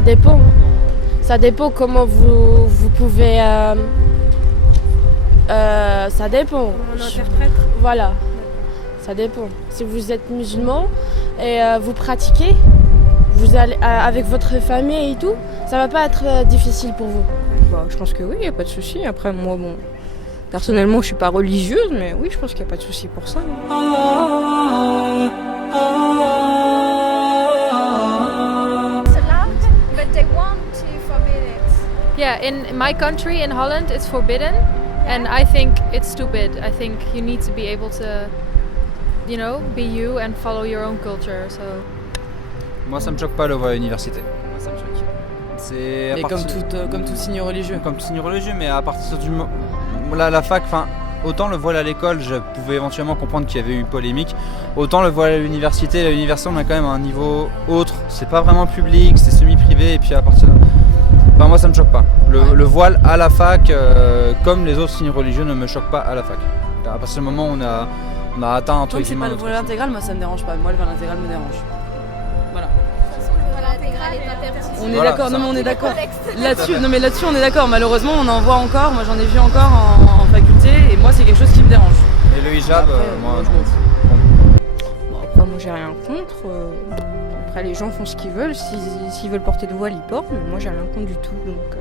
ça dépend. Ça dépend comment vous pouvez... ça dépend. On interprète. Voilà, ça dépend. Si vous êtes musulman et vous pratiquez, vous allez avec votre famille et tout, ça va pas être difficile pour vous. Bah, je pense que oui, il n'y a pas de souci. Après, moi, bon, personnellement, je suis pas religieuse, mais oui, je pense qu'il n'y a pas de souci pour ça. But they want to forbid it. Yeah, in my country, in Holland, it's forbidden, and I think it's stupid. I think you need to be able to, be you and follow your own culture. So. Moi, ça me choque pas le voile à l'université. Moi, ça me choque. C'est mais comme tout signe religieux. Comme tout signe religieux, mais à partir du moment là, la fac, autant le voile à l'école, je pouvais éventuellement comprendre qu'il y avait eu polémique, autant le voile à l'université, on a quand même un niveau autre. C'est pas vraiment public, c'est semi-privé, et puis à partir de... moi, ça me choque pas. Le voile à la fac, comme les autres signes religieux, ne me choquent pas à la fac. À partir du moment où on a atteint entre guillemets. Comme c'est pas le voile intégral, moi ça me dérange pas. Moi, le voile intégral me dérange. Voilà. On est Voilà, d'accord, ça. non mais on est d'accord. Là-dessus on est d'accord. Malheureusement on en voit encore, moi j'en ai vu encore en faculté et moi c'est quelque chose qui me dérange. Et le hijab, moi je m'en fous. Bon, après, moi, j'ai rien contre. Après, les gens font ce qu'ils veulent. S'ils veulent porter le voile, ils portent. Mais moi, j'ai rien contre du tout. Donc,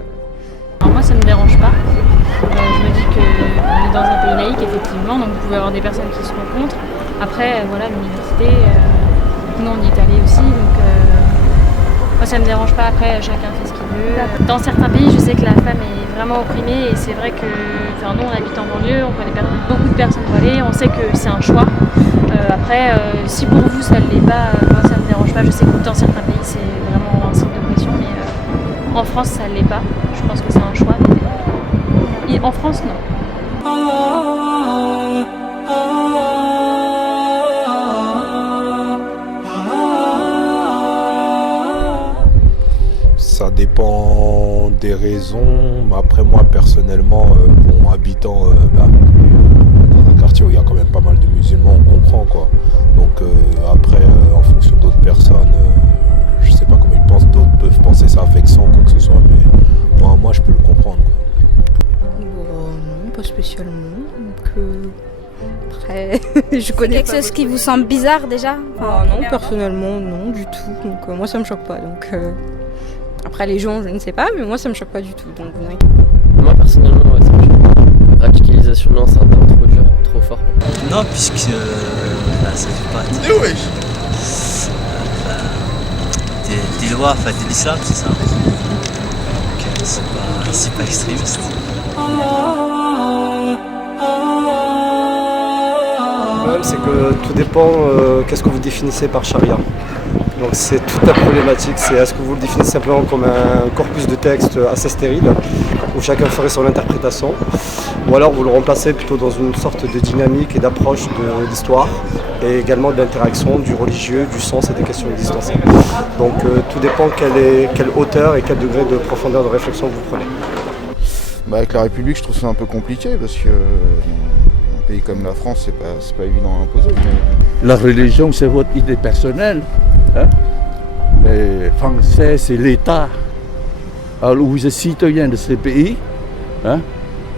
Alors moi ça me dérange pas. Je me dis qu'on est dans un pays laïque effectivement, donc vous pouvez avoir des personnes qui se rencontrent. Après voilà, l'université, nous on y est allés aussi, donc moi ça me dérange pas, après chacun fait ce qu'il veut. Dans certains pays je sais que la femme est vraiment opprimée et c'est vrai que nous on habite en banlieue, on connaît beaucoup de personnes voilées, on sait que c'est un choix. Après si pour vous ça ne l'est pas, moi ça me dérange pas, je sais que dans certains pays c'est vraiment un signe d'oppression, mais en France ça ne l'est pas, je pense que c'est un choix. Et en France non. Ça dépend des raisons, mais après moi personnellement, habitant dans un quartier où il y a quand même pas mal de musulmans, on comprend quoi. Donc après, en fonction d'autres personnes, je sais pas comment ils pensent, d'autres peuvent penser ça vexant ou quoi que ce soit, mais moi je peux le comprendre quoi. non, pas spécialement. Donc, après, je connais Quelque chose qui vous semble bizarre déjà? Non, personnellement, non, du tout. Donc, moi, ça me choque pas. Donc, après, les gens, je ne sais pas, mais moi, ça me choque pas du tout. Donc, moi, personnellement, ouais, ça me choque. Radicalisation, non, c'est un terme trop dur, trop fort. Non, puisque ça fait partie des lois, de l'islam, c'est ça. Donc, c'est pas extrémiste. Le problème c'est que tout dépend qu'est-ce que vous définissez par charia. Donc c'est toute la problématique, c'est est-ce que vous le définissez simplement comme un corpus de texte assez stérile, où chacun ferait son interprétation, ou alors vous le remplacez plutôt dans une sorte de dynamique et d'approche de l'histoire, et également de l'interaction, du religieux, du sens et des questions existentielles. Donc tout dépend quelle hauteur et quel degré de profondeur de réflexion vous prenez. Avec la République, je trouve ça un peu compliqué parce que un pays comme la France, c'est pas évident à imposer. Mais... La religion, c'est votre idée personnelle. Hein? Mais français, c'est l'État. Alors, vous êtes citoyen de ce pays. Hein?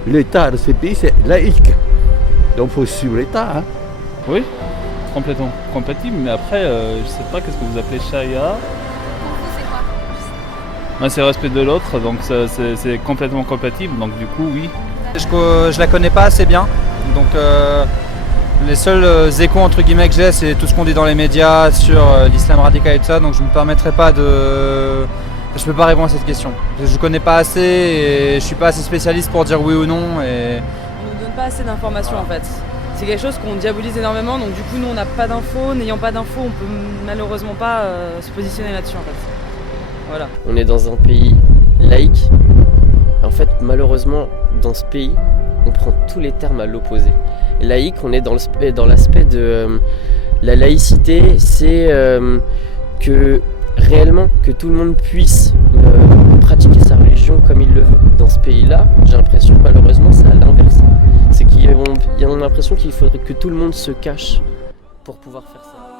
L'État de ce pays, c'est laïque. Donc, il faut suivre l'État. Hein? Oui, complètement compatible. Mais après, je sais pas qu'est-ce que vous appelez charia. C'est le respect de l'autre, donc c'est complètement compatible, donc du coup oui. Je la connais pas assez bien, donc les seuls échos entre guillemets que j'ai, c'est tout ce qu'on dit dans les médias sur l'islam radical et tout ça, donc je me permettrai pas de... Je peux pas répondre à cette question. Je connais pas assez et je suis pas assez spécialiste pour dire oui ou non. Et... On nous donne pas assez d'informations en fait. C'est quelque chose qu'on diabolise énormément, donc du coup nous on n'a pas d'infos, n'ayant pas d'infos on peut malheureusement pas se positionner là-dessus en fait. Voilà. On est dans un pays laïque. En fait, malheureusement, dans ce pays, on prend tous les termes à l'opposé. Laïque, on est dans l'aspect de la laïcité, c'est que réellement que tout le monde puisse pratiquer sa religion comme il le veut. Dans ce pays-là, j'ai l'impression malheureusement c'est à l'inverse. C'est qu'il y a l'impression qu'il faudrait que tout le monde se cache pour pouvoir faire ça.